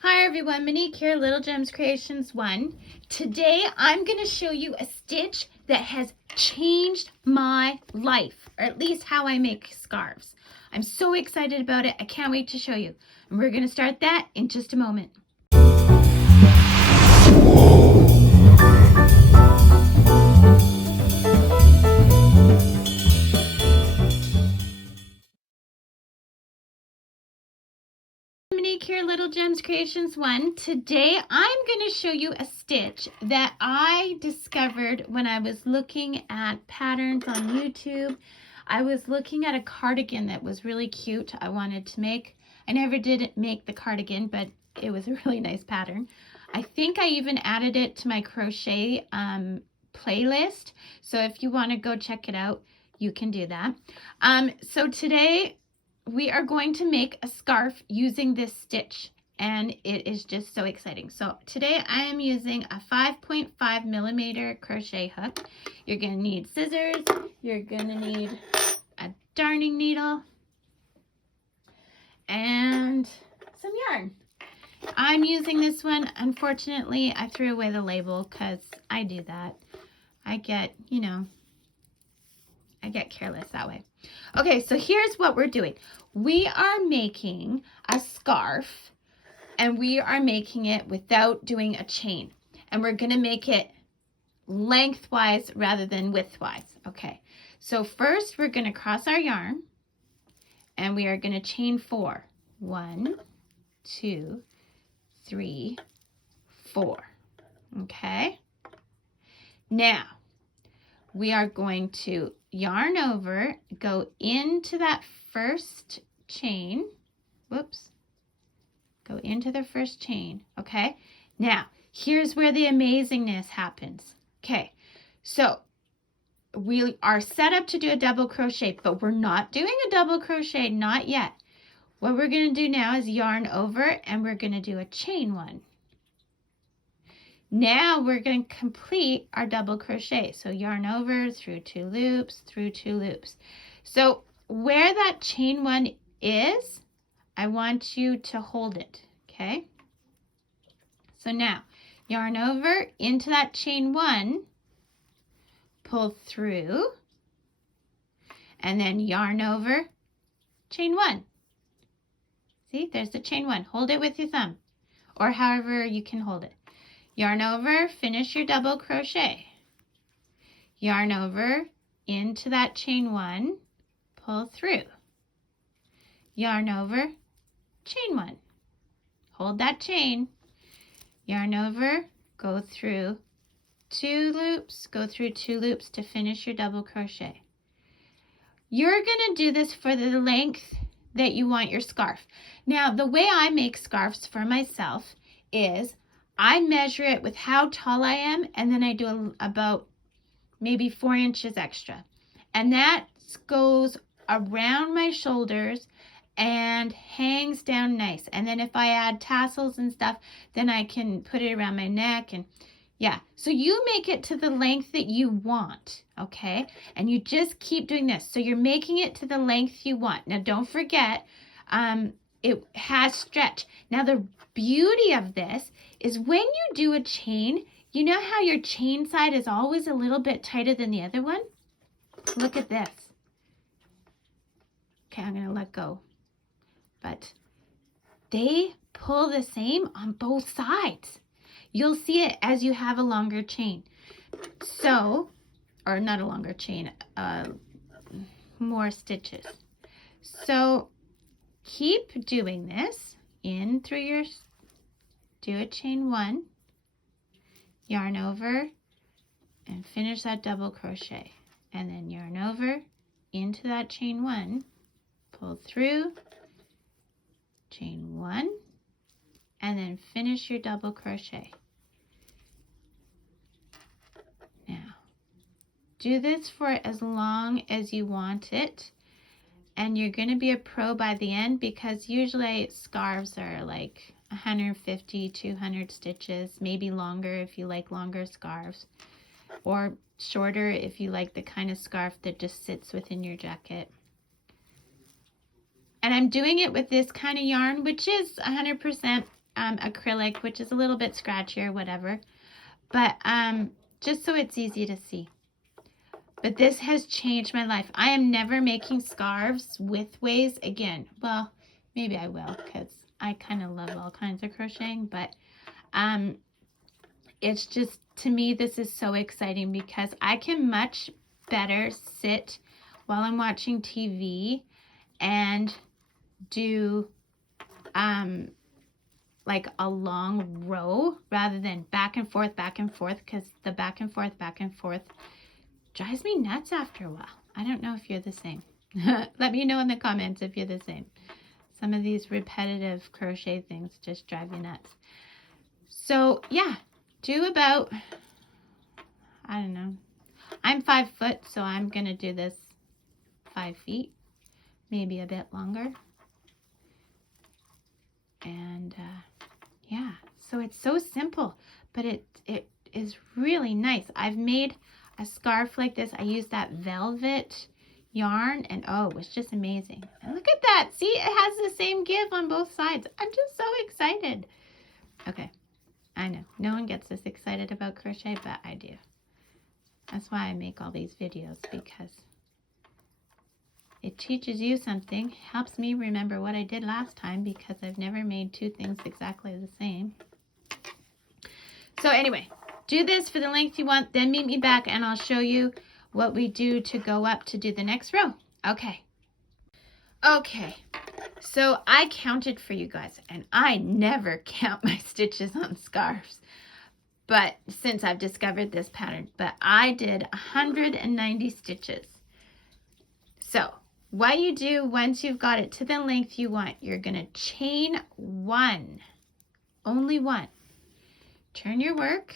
Hi everyone, Monique here, Little Gems Creations 1. Today I'm going to show you a stitch that has changed my life, or at least how I make scarves. I'm so excited about it, I can't wait to show you. And we're going to start that in just a moment. Monique here, Little Gems Creations 1. Today I'm going to show you a stitch that I discovered when I was looking at patterns on YouTube. I was looking at a cardigan that was really cute I wanted to make. I never did make the cardigan, but it was a really nice pattern. I think I even added it to my crochet playlist. So if you want to go check it out, you can do that. So today we are going to make a scarf using this stitch, and it is just so exciting. So today I am using a 5.5 millimeter crochet hook. You're going to need scissors, you're going to need a darning needle, and some yarn. I'm using this one. Unfortunately, I threw away the label because I do that. I get careless that way. Okay, so here's what we're doing. We are making a scarf, and we are making it without doing a chain. And we're going to make it lengthwise rather than widthwise. Okay, so first we're going to cross our yarn, and we are going to chain 4. 1, 2, 3, 4. Okay, now we are going to yarn over, go into that first chain. Whoops. Go into the first chain. Okay. Now, here's where the amazingness happens. Okay. So we are set up to do a double crochet, but we're not doing a double crochet, not yet. What we're going to do now is yarn over, and we're going to do a chain 1. Now we're going to complete our double crochet. So yarn over, through 2 loops, through 2 loops. So where that chain 1 is, I want you to hold it, okay? So now yarn over into that chain 1, pull through, and then yarn over, chain 1. See, there's the chain 1. Hold it with your thumb, or however you can hold it. Yarn over, finish your double crochet. Yarn over into that chain 1, pull through. Yarn over, chain 1. Hold that chain. Yarn over, go through 2 loops, go through 2 loops to finish your double crochet. You're going to do this for the length that you want your scarf. Now, the way I make scarves for myself is I measure it with how tall I am, and then I do about maybe 4 inches extra. And that goes around my shoulders and hangs down nice. And then if I add tassels and stuff, then I can put it around my neck. And yeah, so you make it to the length that you want, okay? And you just keep doing this. So you're making it to the length you want. Now, don't forget, it has stretch. Now, the beauty of this is when you do a chain, you know how your chain side is always a little bit tighter than the other one? Look at this. Okay, I'm going to let go. But they pull the same on both sides. You'll see it as you have a longer chain. So, or not a longer chain, more stitches. So keep doing this in through your, do a chain 1, yarn over, and finish that double crochet. And then yarn over into that chain 1, pull through, chain 1, and then finish your double crochet. Now, do this for as long as you want it, and you're going to be a pro by the end, because usually scarves are like 150, 200 stitches, maybe longer if you like longer scarves, or shorter if you like the kind of scarf that just sits within your jacket. And I'm doing it with this kind of yarn, which is 100% acrylic, which is a little bit scratchy or whatever, but just so it's easy to see. But this has changed my life. I am never making scarves widthways again. Well, maybe I will, because I kind of love all kinds of crocheting, but it's just, to me, this is so exciting because I can much better sit while I'm watching TV and do like a long row rather than back and forth, because the back and forth drives me nuts after a while. I don't know if you're the same. Let me know in the comments if you're the same. Some of these repetitive crochet things just drive you nuts. So yeah, do about, I don't know. I'm 5 foot, so I'm gonna do this 5 feet, maybe a bit longer. And yeah, so it's so simple, but it is really nice. I've made a scarf like this. I used that velvet yarn, and oh, it was just amazing. And look at that. See, it has the same give on both sides. I'm just so excited. Okay, I know no one gets this excited about crochet, but I do. That's why I make all these videos, because it teaches you something, helps me remember what I did last time, because I've never made two things exactly the same. So anyway, do this for the length you want, then meet me back and I'll show you what we do to go up to do the next row. Okay. Okay, so I counted for you guys, and I never count my stitches on scarves, but since I've discovered this pattern, but I did 190 stitches. So what you do once you've got it to the length you want, you're going to chain one, only one. Turn your work,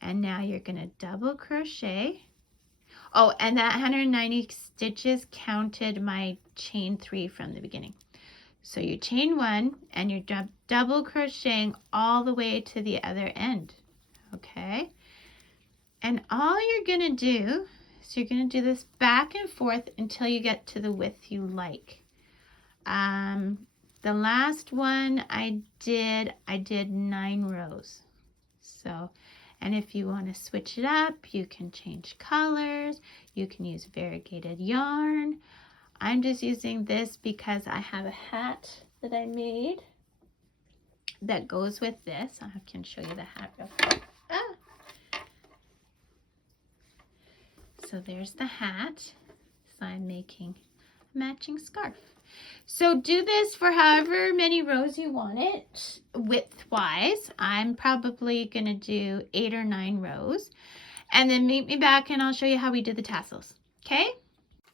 and now you're going to double crochet. Oh, and that 190 stitches counted my chain 3 from the beginning. So you chain one, and you're double crocheting all the way to the other end. Okay? And all you're going to do, so you're going to do this back and forth until you get to the width you like. The last one I did 9 rows. So, and if you want to switch it up, you can change colors. You can use variegated yarn. I'm just using this because I have a hat that I made that goes with this. I can show you the hat real quick. So there's the hat. So I'm making a matching scarf. So do this for however many rows you want it, width-wise. I'm probably going to do 8 or 9 rows. And then meet me back and I'll show you how we do the tassels. Okay?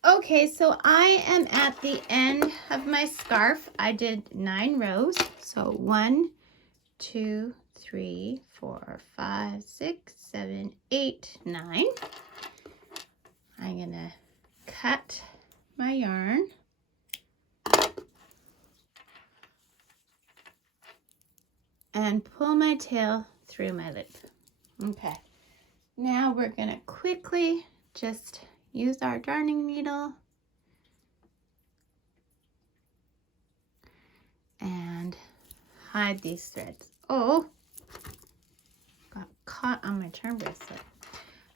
Okay, so I am at the end of my scarf. I did 9 rows. So 1, 2, 3, 4, 5, 6, 7, 8, 9. I'm going to cut my yarn. And pull my tail through my loop. Okay, now we're going to quickly just use our darning needle and hide these threads. Oh, got caught on my charm bracelet.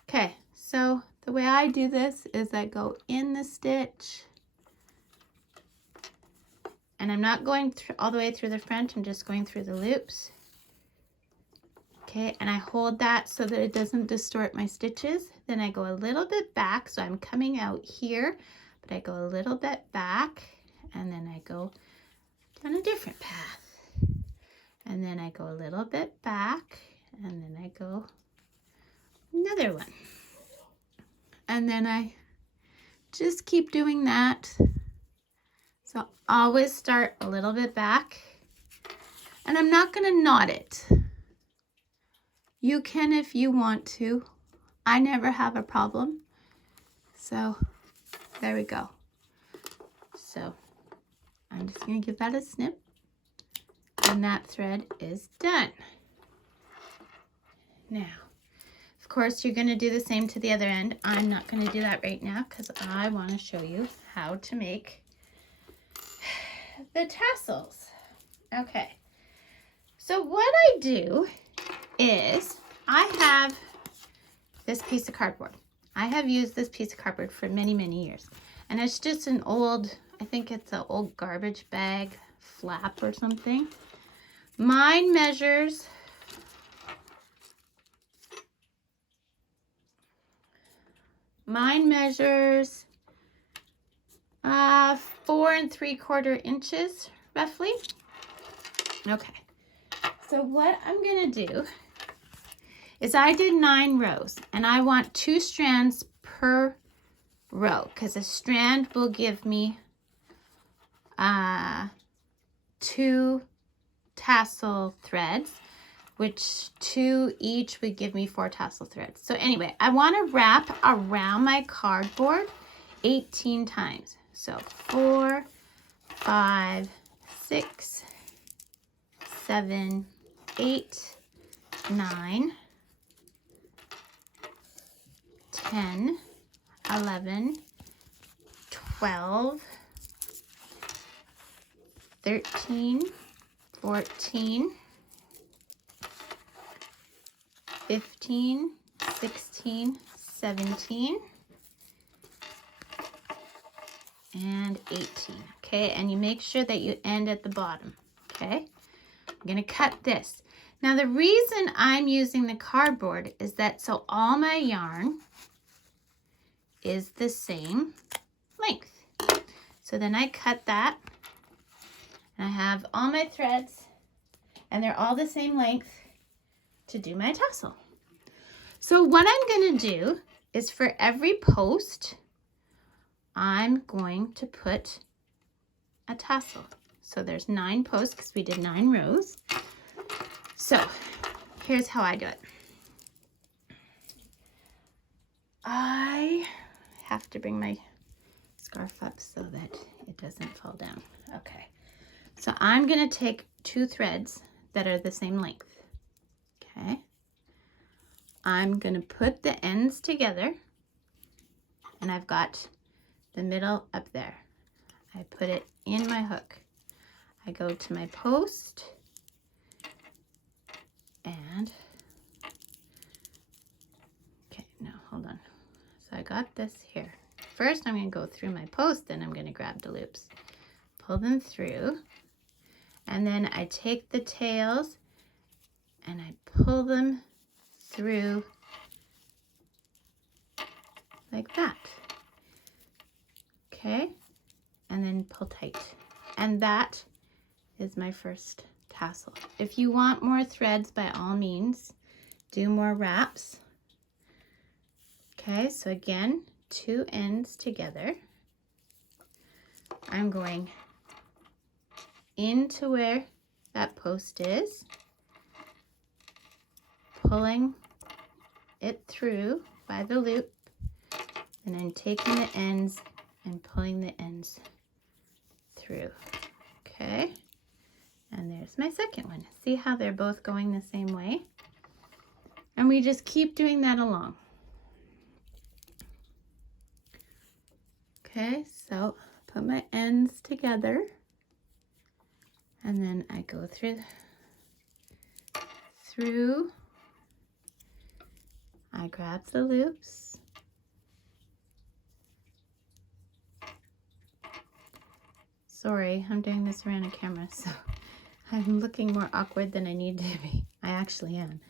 Okay, so the way I do this is I go in the stitch, and I'm not going all the way through the front, I'm just going through the loops. Okay, and I hold that so that it doesn't distort my stitches. Then I go a little bit back, so I'm coming out here, but I go a little bit back, and then I go down a different path. And then I go a little bit back, and then I go another one. And then I just keep doing that. So always start a little bit back, and I'm not going to knot it. You can if you want to. I never have a problem. So there we go. So I'm just going to give that a snip, and that thread is done. Now, of course, you're going to do the same to the other end. I'm not going to do that right now because I want to show you how to make the tassels. Okay, So what I do is I have this piece of cardboard. I have used this piece of cardboard for many, many years. And it's just an old, I think it's an old garbage bag flap or something. Mine measures 4 3/4 inches roughly. Okay, so what I'm gonna do is I did 9 rows and I want 2 strands per row because a strand will give me 2 tassel threads, which 2 each would give me 4 tassel threads. So anyway, I want to wrap around my cardboard 18 times. So 4, 5, 6, 7, 8, 9, 10, 11, 12, 13, 14, 15, 16, 17, and 18. Okay, and you make sure that you end at the bottom. Okay, I'm going to cut this. Now the reason I'm using the cardboard is that so all my yarn is the same length. So then I cut that and I have all my threads and they're all the same length to do my tassel. So what I'm going to do is for every post, I'm going to put a tassel. So there's 9 posts because we did 9 rows. So here's how I do it. I have to bring my scarf up so that it doesn't fall down. Okay. So I'm going to take 2 threads that are the same length. Okay. I'm going to put the ends together and I've got the middle up there. I put it in my hook. I go to my post and, okay, no, hold on. So I got this here. First I'm going to go through my post and I'm going to grab the loops, pull them through, and then I take the tails and I pull them through like that. Okay, and then pull tight. And that is my first tassel. If you want more threads, by all means, do more wraps. Okay, so again, 2 ends together. I'm going into where that post is, pulling it through by the loop, and then taking the ends and pulling the ends through. Okay, and there's my second one. See how they're both going the same way? And we just keep doing that along. Okay, so put my ends together and then I go through, I grab the loops, sorry, I'm doing this around a camera, so I'm looking more awkward than I need to be. I actually am.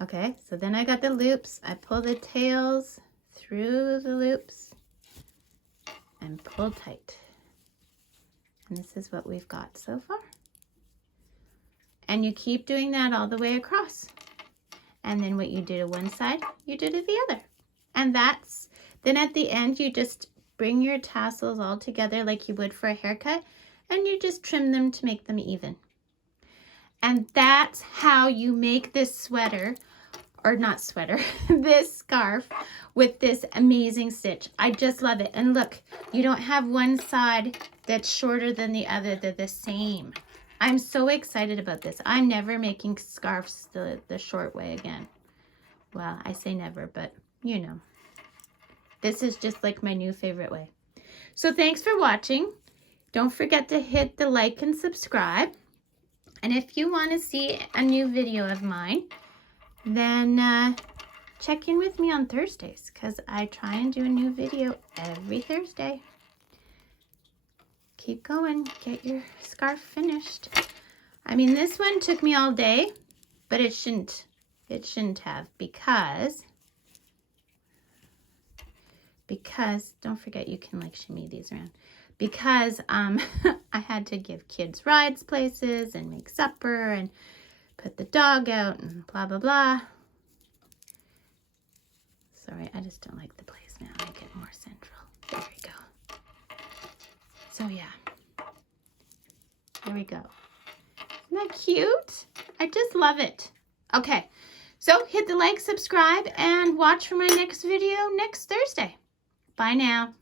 Okay, so then I got the loops, I pull the tails through the loops and pull tight. And this is what we've got so far. And you keep doing that all the way across. And then what you do to one side, you do to the other. And that's, then at the end, you just bring your tassels all together like you would for a haircut, and you just trim them to make them even. And that's how you make this sweater, or not sweater, this scarf with this amazing stitch. I just love it. And look, you don't have one side that's shorter than the other. They're the same. I'm so excited about this. I'm never making scarves the short way again. Well, I say never, but you know. This is just like my new favorite way. So thanks for watching. Don't forget to hit the like and subscribe. And if you want to see a new video of mine, then check in with me on Thursdays, because I try and do a new video every Thursday. Keep going, get your scarf finished. I mean, this one took me all day, but it shouldn't have, because don't forget you can like shimmy these around, because I had to give kids rides places and make supper and put the dog out and blah blah blah. Sorry, I just don't like the place now. Make it more central. There we go. So yeah, there we go. Isn't that cute? I just love it. Okay, so hit the like, subscribe, and watch for my next video next Thursday. Bye now.